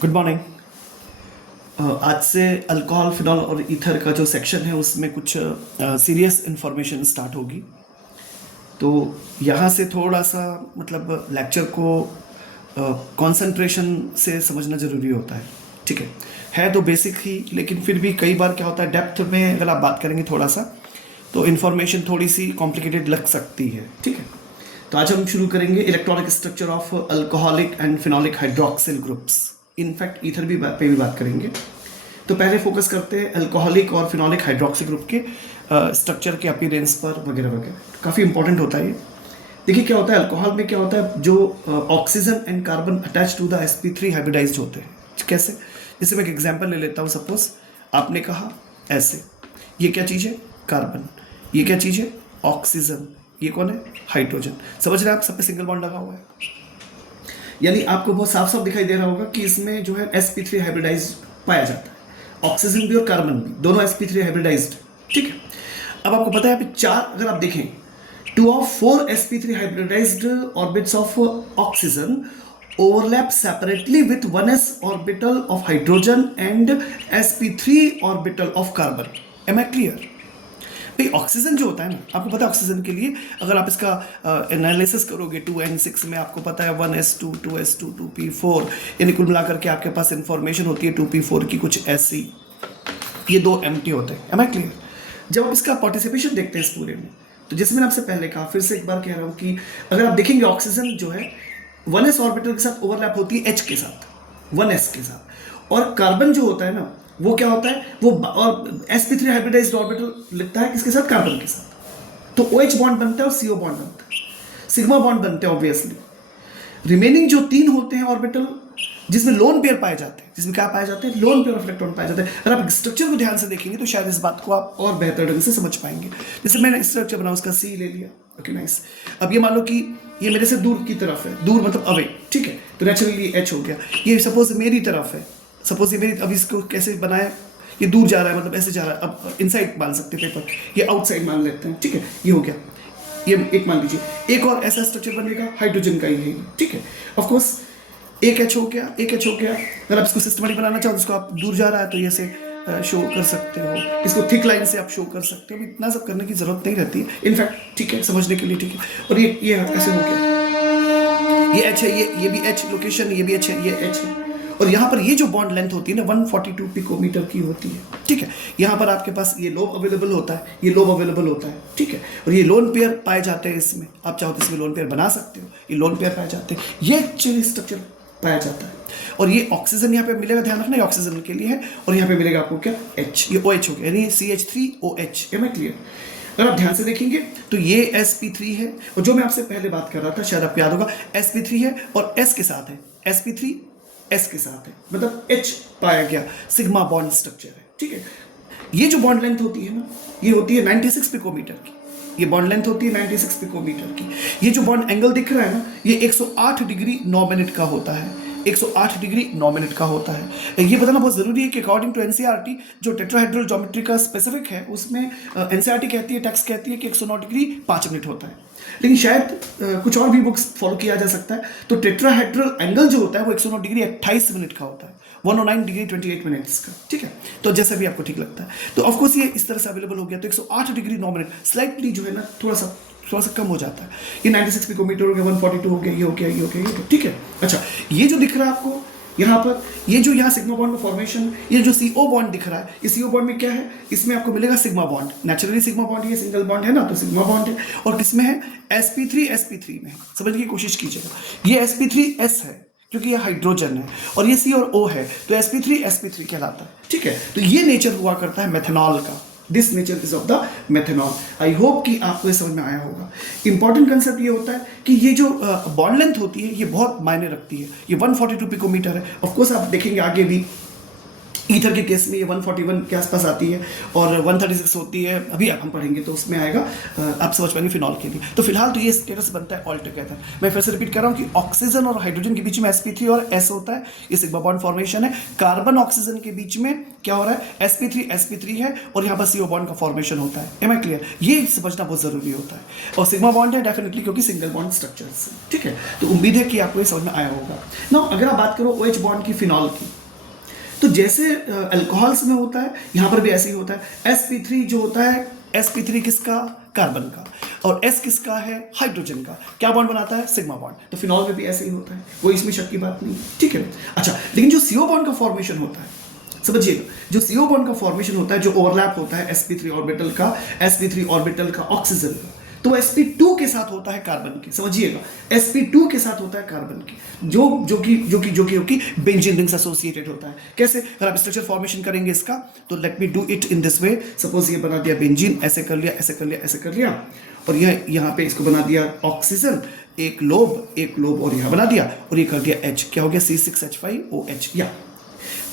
Good morning. आज से alcohol, phenol और ईथर का जो सेक्शन है उसमें कुछ सीरियस इन्फॉर्मेशन स्टार्ट होगी। तो यहाँ से थोड़ा सा मतलब लेक्चर को कंसंट्रेशन से समझना ज़रूरी होता है। ठीक है तो बेसिक ही, लेकिन फिर भी कई बार क्या होता है डेप्थ में अगर आप बात करेंगे थोड़ा सा तो इन्फॉर्मेशन थोड़ी सी कॉम्प्लिकेटेड लग सकती है। ठीक है, तो आज हम शुरू करेंगे electronic structure of alcoholic and phenolic hydroxyl groups. In fact ether भी पे भी बात करेंगे। तो पहले फोकस करते हैं अल्कोहलिक और फिनॉलिक हाइड्रोक्सी ग्रुप के स्ट्रक्चर के अपीयरेंस पर वगैरह वगैरह। काफ़ी इंपॉर्टेंट होता है ये। देखिए क्या होता है अल्कोहल में, क्या होता है जो oxygen and carbon attach to the sp3 hybridised होते हैं। कैसे? जैसे मैं एक एग्जांपल ले लेता हूँ। सपोज आपने कहा ऐसे, ये क्या चीज़ है? कार्बन। ये क्या चीज़ है? ऑक्सीजन। ये कौन है? हाइड्रोजन। समझ रहे हैं आप? सब पे सिंगल बॉन्ड लगा हुआ है, यानी आपको बहुत साफ साफ दिखाई दे रहा होगा कि इसमें जो है sp3 हाइब्रिडाइज्ड पाया जाता है। ऑक्सीजन भी और कार्बन भी, दोनों sp3 हाइब्रिडाइज्ड। ठीक है, अब आपको पता है यहाँ पे चार, अगर आप देखें 2 of 4 sp3 hybridized orbits of oxygen overlap separately with 1s orbital of hydrogen and sp3 orbital of carbon. Am I clear? भाई ऑक्सीजन जो होता है ना, आपको पता है ऑक्सीजन के लिए अगर आप इसका एनालिसिस करोगे 2n6 में आपको पता है 1s2 2s2 2p4, यानी कुल मिलाकर के आपके पास इंफॉर्मेशन होती है 2p4 की कुछ ऐसी। ये दो एम्प्टी होते हैं। Am I clear? जब आप इसका पार्टिसिपेशन देखते हैं इस पूरे में, तो जैसे मैंने आपसे पहले कहा, फिर से एक बार कह रहा हूँ कि अगर आप देखेंगे ऑक्सीजन जो है 1s ऑर्बिटल के साथ ओवरलैप होती है H के साथ, 1s के साथ। और कार्बन जो होता है ना, वो क्या होता है, वो और sp3 हाइब्रिडाइज्ड ऑर्बिटल लिखता है किसके साथ? कार्बन के साथ। तो OH बॉन्ड बनता है और CO बॉन्ड बनता है, सिग्मा बॉन्ड बनते हैं ऑब्वियसली। रिमेनिंग जो 3 होते हैं ऑर्बिटल जिसमें लोन पेयर पाए जाते हैं, जिसमें क्या पाए जाते हैं? लोन पेयर ऑफ इलेक्ट्रॉन पाए जाते हैं। अगर आप स्ट्रक्चर को ध्यान से देखेंगे तो शायद इस बात को आप और बेहतर ढंग से समझ पाएंगे। जैसे मैंने स्ट्रक्चर बना, उसका C ले लिया। Okay nice. अब ये मान लो कि ये मेरे से दूर की तरफ है, दूर मतलब अवे। ठीक है, तो नेचुरली H हो गया। ये सपोज मेरी तरफ है, सपोज ये मेरी, अब इसको कैसे बनाया? ये दूर जा रहा है, मतलब ऐसे जा रहा है। अब इनसाइड मान सकते हैं पेपर, ये आउटसाइड मान लेते हैं। ठीक है, ये हो गया। ये एक मान लीजिए, एक और ऐसा स्ट्रक्चर बनेगा, हाइड्रोजन का ही है। ठीक है, ऑफकोर्स एक H हो गया, एक H हो गया। अगर आप इसको सिस्टमेटिक बनाना चाहो तो इसको आप दूर जा रहा है तो ये से शो कर सकते हो, इसको थिक लाइन से आप शो कर सकते हो। इतना सब करने की जरूरत नहीं रहती है इनफैक्ट। ठीक है, समझने के लिए ठीक है। और ये ऐसे हो गया, ये H है, ये भी H लोकेशन, ये भी H है, ये H है। और यहाँ पर ये जो बॉन्ड लेंथ होती है ना 142 पिकोमीटर की होती है। ठीक है, यहाँ पर आपके पास ये लोब अवेलेबल होता है, ये लोब अवेलेबल होता है। ठीक है, और ये लोन पेयर पाए जाते हैं इसमें। आप चाहो तो इसमें लोन पेयर बना सकते हो, ये लोन पेयर पाए जाते हैं। ये एक्चुअली स्ट्रक्चर पाया जाता है। और ये ऑक्सीजन यहाँ पे मिलेगा, ध्यान रखना, ये ऑक्सीजन के लिए है। और यहाँ पे मिलेगा आपको क्या? H। ये OH हो गया, यानी CH3OH। Am I clear? अगर आप ध्यान से देखेंगे तो ये sp3 है, और जो मैं आपसे पहले बात कर रहा था शायद आपको याद होगा, sp3 है और S के साथ है, sp3 S के साथ है, मतलब H पाया गया, सिग्मा बॉन्ड स्ट्रक्चर है। ठीक है, ये जो बॉन्ड लेंथ होती है ना, ये होती है 96 पिकोमीटर की। ये बॉन्ड लेंथ होती है 96 पिकोमीटर की। ये जो बॉन्ड एंगल दिख रहा है ना, ये 108 डिग्री 9 मिनट का होता है, 108 डिग्री 9 मिनट का होता है। ये बताना बहुत ज़रूरी है कि अकॉर्डिंग टू एनसीईआरटी जो टेट्राहेड्रल ज्योमेट्री का स्पेसिफिक है, उसमें एनसीईआरटी कहती है, टेक्स्ट कहती है कि 109 डिग्री 5 मिनट होता है। लेकिन शायद कुछ और भी बुक्स फॉलो किया जा सकता है। तो टेट्राहेड्रल एंगल जो होता है वो 109 डिग्री 28 मिनट का होता है, 109 डिग्री 28 मिनट्स का। ठीक है, तो जैसा भी आपको ठीक लगता है। तो ऑफकोर्स ये इस तरह से अवेलेबल हो गया। तो 108 डिग्री 9 मिनट स्लाइटली जो है ना थोड़ा सा कम हो जाता है। ये 96 पिकोमीटर हो गया, 142 हो गया, ये हो गया, ये हो गया, ये हो गया। ठीक है, अच्छा ये जो दिख रहा है आपको यहाँ पर, ये जो यहाँ सिग्मा बॉन्ड में फॉर्मेशन, ये जो CO बॉन्ड दिख रहा है, ये CO बॉन्ड में क्या है? इसमें आपको मिलेगा sigma bond. Naturally sigma bond, ये सिंगल बॉन्ड है ना, तो सिग्मा बॉन्ड है। और किसमें है? sp3 में है। समझने की कोशिश कीजिएगा, ये sp3s है क्योंकि ये हाइड्रोजन है, और ये C और O है, तो sp3 कहलाता है। ठीक है, तो ये नेचर हुआ करता है मेथनॉल का। This nature is of the methanol. I hope कि आपको ये समझ में आया होगा। इंपॉर्टेंट कंसेप्ट ये होता है कि ये जो बॉन्ड लेंथ होती है ये बहुत मायने रखती है। ये 142 पिकोमीटर है। ऑफकोर्स आप देखेंगे आगे भी ईथर के केस में ये 141 के आसपास आती है और 136 होती है, अभी हम पढ़ेंगे तो उसमें आएगा, आप समझ पाएंगे फिनॉल के लिए। तो फिलहाल तो ये स्टेटस बनता है ऑल टुगेदर। मैं फिर से रिपीट कर रहा हूँ कि ऑक्सीजन और हाइड्रोजन के बीच में sp3 और s होता है, ये सिग्मा बॉन्ड फॉर्मेशन है। कार्बन ऑक्सीजन के बीच में क्या हो रहा है, sp3 है और यहाँ पर CO बॉन्ड का फॉर्मेशन होता है। Am I clear? ये समझना बहुत जरूरी होता है। और सिग्मा बॉन्ड है डेफिनेटली क्योंकि सिंगल बॉन्ड स्ट्रक्चर से, ठीक है। तो उम्मीद है कि आपको ये समझ में आया होगा ना। अगर आप बात करो OH बॉन्ड की फिनॉल की, तो जैसे अल्कोहल्स में होता है यहाँ पर भी ऐसे ही होता है। sp3 जो होता है, sp3 किसका, कार्बन का, और s किसका है, हाइड्रोजन का। क्या बॉन्ड बनाता है, सिग्मा बॉन्ड। तो फिनॉल में भी ऐसे ही होता है, कोई इसमें शक की बात नहीं, ठीक है। अच्छा, लेकिन जो CO बॉन्ड का फॉर्मेशन होता है, समझिएगा, जो CO बॉन्ड का फॉर्मेशन होता है, जो ओवरलैप होता है sp3 ऑर्बिटल का, sp3 ऑर्बिटल का ऑक्सीजन का, तो sp2 के साथ होता है कार्बन के। समझिएगा, sp2 के साथ होता है कार्बन के, जो कि बेंजीन रिंग से एसोसिएटेड होता है। कैसे? अगर आप स्ट्रक्चर फॉर्मेशन करेंगे इसका, तो let me do it in this way. Suppose ये बना दिया बेंजीन, ऐसे कर लिया, ऐसे कर लिया, ऐसे कर लिया, और यह यहाँ पे इसको बना दिया ऑक्सीजन, एक लोब और यहाँ बना दिया, और ये कर दिया H। क्या हो गया, C6H5OH। या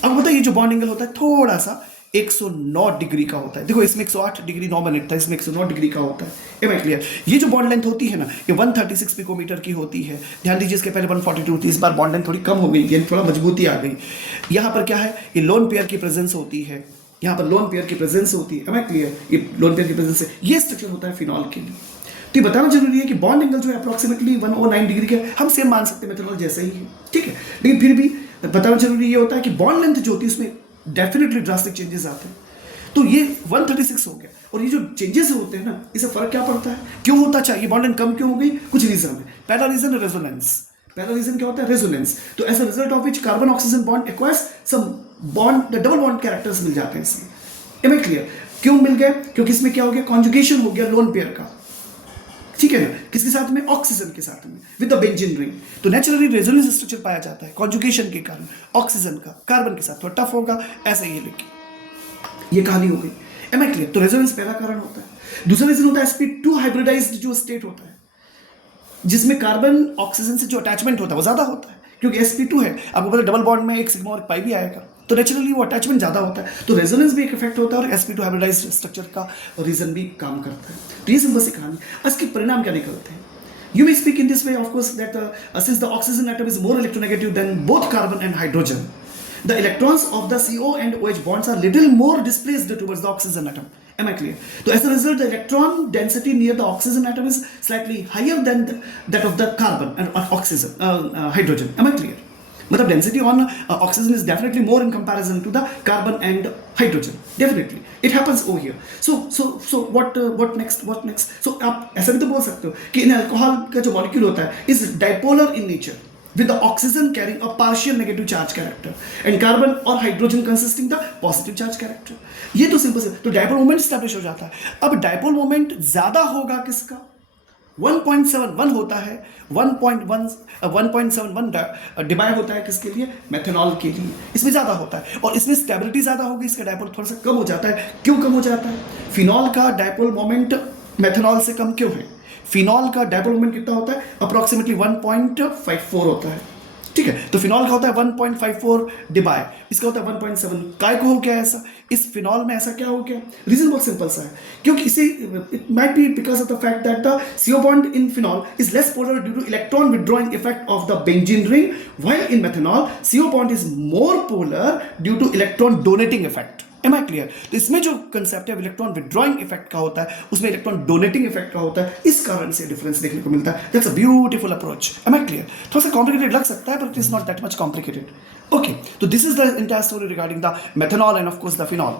अब बताइए, जो बॉन्ड एंगल होता है थोड़ा सा 109 डिग्री का होता है। देखो इसमें 108 डिग्री 9 मिनट था, इसमें 109 डिग्री का होता है। Am I clear? ये जो बॉन्ड लेंथ होती है ना, ये 136 पिकोमीटर की होती है। ध्यान दीजिए, इसके पहले 142 थी, इस बार बॉन्ड लेंथ थोड़ी कम हो गई, यानी थोड़ा मजबूती आ गई। यहाँ पर क्या है, ये लोन पेयर की प्रेजेंस होती है, यहाँ पर लोन पेयर की प्रेजेंस होती है। Am I clear? ये लोन पेयर की प्रेजेंस है, ये स्ट्रक्चर होता है फिनॉल के लिए। तो ये बताना जरूरी है कि बॉन्ड एंगल जो है अप्रोक्सीमेटली 109 डिग्री का, हम सेम मान सकते हैं, मेथनॉल जैसा ही है, ठीक है। लेकिन फिर भी बताना जरूरी ये होता है कि बॉन्ड लेंथ जो होती है उसमें डेफिनेटली ड्रास्टिक चेंजेस आते हैं। तो ये 136 हो गया, और ये जो चेंजेस होते हैं ना, इससे फर्क क्या पड़ता है, क्यों होता चाहिए, बॉन्ड लेंथ कम क्यों हो गई? कुछ रीजन है। पहला रीजन है रेजोनेंस। पहला रीजन क्या होता है, रेजोनेंस। तो as a result of which carbon oxygen bond acquires some bond, double bond characters मिल जाते हैं इसमें। Am I clear? क्यों मिल गए? क्योंकि इसमें क्या हो गया, कॉन्जुगेशन हो गया लोन पेयर का, ठीक है ना, किसके साथ में, ऑक्सीजन के साथ में, विद द बेंजीन रिंग। तो नेचुरली रेजोनेंस स्ट्रक्चर पाया जाता है कॉन्जुगेशन के कारण, ऑक्सीजन का कार्बन के साथ, थोड़ा टफ होगा, ऐसे ही लिखिए, ये कहानी हो गई। Am I clear? तो रेजोनेंस पहला कारण होता है। दूसरा रीजन होता है sp2 हाइब्रिडाइज्ड जो स्टेट होता है, जिसमें कार्बन ऑक्सीजन से जो अटैचमेंट होता है वो ज्यादा होता है, क्योंकि sp2 है, आपको पता डबल बॉन्ड में एक सिग्मा और पाई भी आएगा, तो नेचुरली वो अटैचमेंट ज्यादा होता है। तो रेजोनेंस भी एक इफेक्ट होता है, और sp2 हाइब्रिडाइज्ड स्ट्रक्चर का रीजन भी काम करता है। तो ये सिंपल सी कहानी। इसके परिणाम क्या निकलते हैं? You may speak in this way, of course, that since the oxygen atom is more electronegative than both carbon and hydrogen, the electrons of the CO and OH bonds are little more displaced towards the oxygen atom. Am I clear? So as a result, the electron density near the oxygen atom is slightly higher than that of the carbon and hydrogen. Am I clear? मतलब density on oxygen is definitely more in comparison to the carbon and hydrogen, definitely it happens over here. So what next? So आप ऐसा भी तो बोल सकते हो कि इन alcohol का जो मॉलिक्यूल होता है is dipolar in nature, with the oxygen carrying a partial negative charge character and carbon और hydrogen consisting the positive charge character। ये तो सिंपल से, तो डाइपोल मोमेंट स्टैब्लिश हो जाता है। अब डाइपोल मोमेंट ज्यादा होगा किसका, 1.71 होता है, 1.71 डिवाइड होता है किसके लिए, मेथनॉल के लिए, इसमें ज्यादा होता है, और इसमें स्टेबिलिटी ज्यादा होगी, इसका डाइपोल थोड़ा सा कम हो जाता है। क्यों कम हो जाता है? फिनॉल का डाइपोल मोमेंट मेथनॉल से कम क्यों है? फिनॉल का डाइपोल मोमेंट कितना होता है, अप्रोक्सीमेटली 1.54 होता है, ठीक है। तो फिनॉल का होता है 1.54 डिबाई, इसका होता है 1.7। काय को हो गया ऐसा, इस फिनॉल में ऐसा क्या हो गया? रीजन बहुत सिंपल सा है, क्योंकि इसे it might be because of the fact that the CO bond in phenol is less polar due to electron withdrawing effect of the benzene ring, while in methanol CO bond is more polar due to electron donating effect. Am I clear? तो इसमें जो concept है electron withdrawing effect का होता है, उसमें electron donating effect का होता है, इस कारण से डिफरेंस देखने को मिलता है। That's a beautiful approach. Am I clear? थोड़ा सा कॉम्प्लिकेटेड लग सकता है, but it is not that much complicated. Okay, तो this is the entire story regarding the methanol and of course the phenol.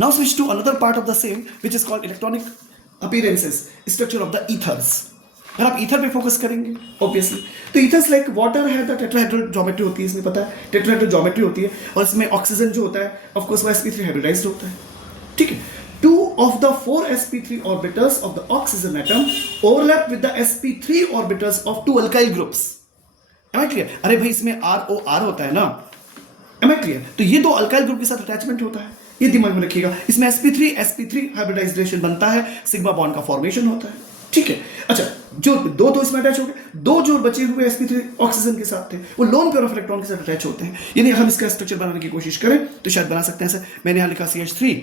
Now switch to another part of the same which is called electronic appearances, structure of the ethers. अगर आप ether पे focus करेंगे obviously, तो ethers like water है, the tetrahedral geometry होती है, इसमें पता है टेट्राहेड्रल ज्योमेट्री होती है, और इसमें ऑक्सीजन जो होता है ऑफ कोर्स वो sp3 हाइब्रिडाइज्ड होता है, ठीक है। 2 of the 4 sp3 orbitals of the oxygen atom overlap with the sp3 orbitals of 2 alkyl groups. Am I clear? अरे भाई इसमें ROR होता है ना, Am I clear? तो ये दो अल्काइल ग्रुप के साथ अटैचमेंट होता है, ये दिमाग में रखिएगा। इसमें sp3 हाइब्रिडाइजेशन बनता है, सिग्मा बॉन्ड का फॉर्मेशन होता है, ठीक है। अच्छा, जो दो तो इसमें अटैच हो गए, दो जो बचे हुए sp3 ऑक्सीजन के साथ थे वो लोन पेयर ऑफ इलेक्ट्रॉन के साथ अटैच होते हैं। यदि हम इसका स्ट्रक्चर बनाने की कोशिश करें तो शायद बना सकते हैं ऐसे। मैंने यहाँ लिखा CH3,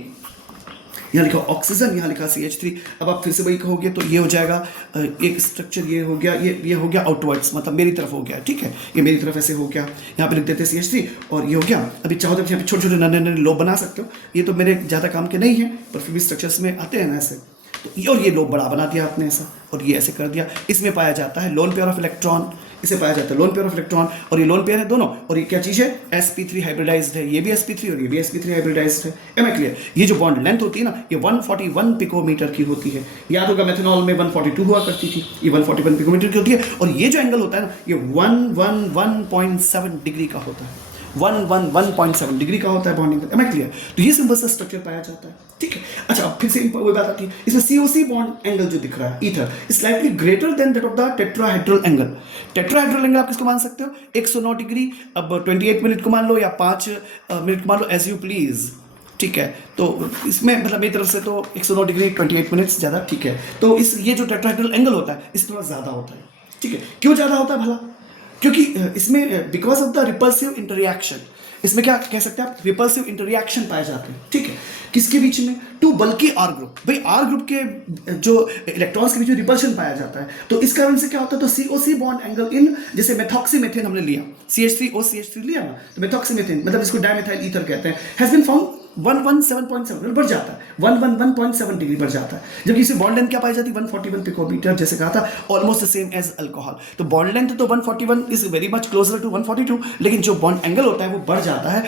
यहाँ लिखा ऑक्सीजन, यहाँ लिखा CH3। अब आप फिर से वही कहोगे तो ये हो जाएगा एक स्ट्रक्चर, ये हो गया, ये हो गया आउटवर्ड्स, मतलब मेरी तरफ हो गया, ठीक है, ये मेरी तरफ ऐसे हो गया। यहाँ पे लिख देते CH3 और ये हो गया। अभी चाहो तो यहाँ पे छोटे छोटे नन्हे नन्हे लोब बना सकते हो, ये तो मेरे ज़्यादा काम के नहीं है पर फिर भी स्ट्रक्चर्स में आते हैं ना ऐसे। तो ये और ये लोब बड़ा बना दिया आपने ऐसा, और ये ऐसे कर दिया। इसमें पाया जाता है लोन पेयर ऑफ इलेक्ट्रॉन, इसे पाया जाता है लोन पेयर ऑफ इलेक्ट्रॉन, और ये लोन पेयर है दोनों। और ये क्या चीज़ है? sp3 हाइब्रिडाइज्ड है, ये भी sp3 और ये भी sp3 हाइब्रिडाइज्ड है। Am I clear? ये जो बॉन्ड लेंथ होती है ना, ये 141 पिकोमीटर की होती है। याद होगा मेथनॉल में 142 हुआ करती थी, ये 141 पिकोमीटर की होती है। और ये जो एंगल होता है ना, ये 111.7 डिग्री का होता है, 111.7 डिग्री का होता है बॉन्डिंग। M I clear? तो ये सिंपल सा स्ट्रक्चर पाया जाता है, ठीक है। अच्छा, अब फिर से वही बात आती है, इसमें COC बॉन्ड एंगल जो दिख रहा है ether slightly greater than that of the tetrahedral angle. Tetrahedral angle आप किसको मान सकते हो? 109 डिग्री। अब 28 मिनट को मान लो या 5 मिनट को मान लो, एज यू प्लीज, ठीक है। तो इसमें मतलब मेरी तरफ से तो 109 डिग्री 28 मिनट्स ज़्यादा, ठीक है। तो इस ये जो टेट्राहेड्रल एंगल होता है इस थोड़ा ज़्यादा होता है, ठीक है। क्यों ज़्यादा होता है भला? क्योंकि इसमें बिकॉज ऑफ द रिपल्सिव इंटररिएक्शन, इसमें क्या कह सकते हैं आप, रिपल्सिव इंटररिएक्शन पाए जाते हैं, ठीक है। किसके बीच में? टू बल्कि आर ग्रुप। भाई आर ग्रुप के जो इलेक्ट्रॉन्स के बीच में रिपल्शन पाया जाता है, तो इस कारण से क्या होता है, तो COC बॉन्ड एंगल इन, जैसे मेथॉक्सीमेथेन हमने लिया, CH3OCH3 लिया ना, तो मेथॉक्सीमेथेन मतलब इसको डायमेथाइल ईथर कहते हैं, हैज बीन फाउंड 117.7 बढ़ जाता है, 111.7 डिग्री बढ़ जाता है। जबकि इसे बॉन्ड लेंथ क्या पाई जाती है? 141 पिकोमीटर, जैसे कहा था, almost the same as alcohol. तो बॉन्ड लेंथ तो 141 is very much closer to 142, लेकिन जो बॉन्ड एंगल होता है वो बढ़ जाता है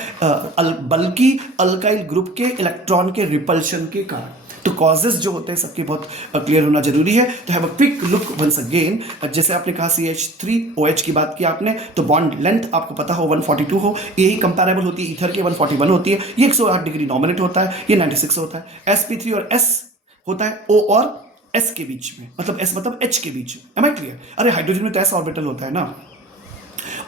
बल्कि अल्काइल ग्रुप के इलेक्ट्रॉन के रिपल्शन के कारण। तो कॉजेज जो होते हैं सबके बहुत क्लियर होना जरूरी है। तो have a quick look once again. जैसे आपने कहा CH3OH की बात की आपने, तो बॉन्ड लेंथ आपको पता हो 142 हो, यही कंपैरेबल होती है ईथर के, 141 होती है। ये 108 डिग्री नॉमिनेट होता है, ये 96 होता है। sp3 और S होता है O और S के बीच में, मतलब S मतलब H के बीच में। Am I clear? अरे हाइड्रोजन में तो S ऑर्बिटल होता है ना।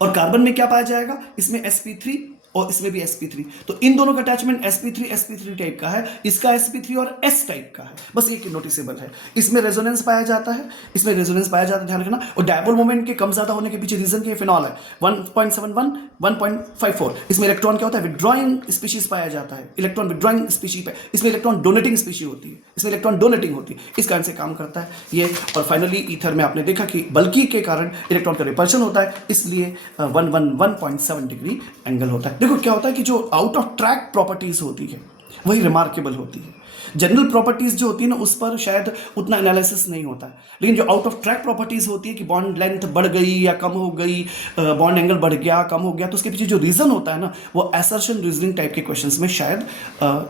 और कार्बन में क्या पाया जाएगा? इसमें sp3 और इसमें भी sp3। तो इन दोनों का अटैचमेंट sp3 टाइप का है, इसका sp3 और s टाइप का है, बस एक नोटिसेबल है। इसमें रेजोनेंस पाया जाता है, इसमें रेजोनेंस पाया जाता है, ध्यान रखना। और डायपोल मोमेंट के कम ज्यादा होने के पीछे रीजन के फिनॉल है 1.71 1.54। इसमें इलेक्ट्रॉन क्या होता है? विड्रॉइंग स्पीशीज पाया जाता है, इलेक्ट्रॉन विड्रॉइंग स्पीशी पे। इसमें इलेक्ट्रॉन डोनेटिंग स्पीशी होती है, इसमें इलेक्ट्रॉन डोनेटिंग होती है, इस कारण से काम करता है ये। और फाइनली ईथर में आपने देखा कि बल्कि के कारण इलेक्ट्रॉन का रिपल्शन होता है, इसलिए 111.7 डिग्री एंगल होता है। देखो क्या होता है कि जो आउट ऑफ ट्रैक प्रॉपर्टीज होती है वही रिमार्केबल होती है। जनरल प्रॉपर्टीज जो होती है ना उस पर शायद उतना एनालिसिस नहीं होता है, लेकिन जो आउट ऑफ ट्रैक प्रॉपर्टीज होती है कि बॉन्ड लेंथ बढ़ गई या कम हो गई, बॉन्ड एंगल बढ़ गया कम हो गया, तो उसके पीछे जो रीजन होता है ना वो असर्शन रीजनिंग टाइप के क्वेश्चंस में शायद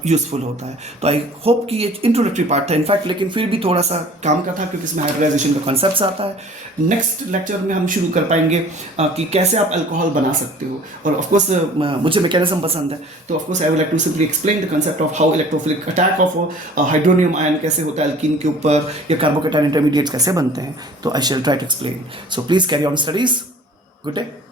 यूजफुल होता है। तो आई होप कि ये इंट्रोडक्टरी पार्ट था इनफैक्ट, लेकिन फिर भी थोड़ा सा काम का था क्योंकि इसमें हाइब्रिडाइजेशन का कॉन्सेप्ट आता है। नेक्स्ट लेक्चर में हम शुरू कर पाएंगे कि कैसे आप अल्कोहल बना सकते हो। और ऑफकोर्स मुझे मैकेनिज्म पसंद है, तो of course I would like to simply explain the concept of how electrophilic attack of hydronium ion कैसे होता है अल्कीन के ऊपर, या कार्बोकेटायन इंटरमीडिएट्स कैसे बनते हैं। तो I shall try to explain. So please carry on studies. Good day.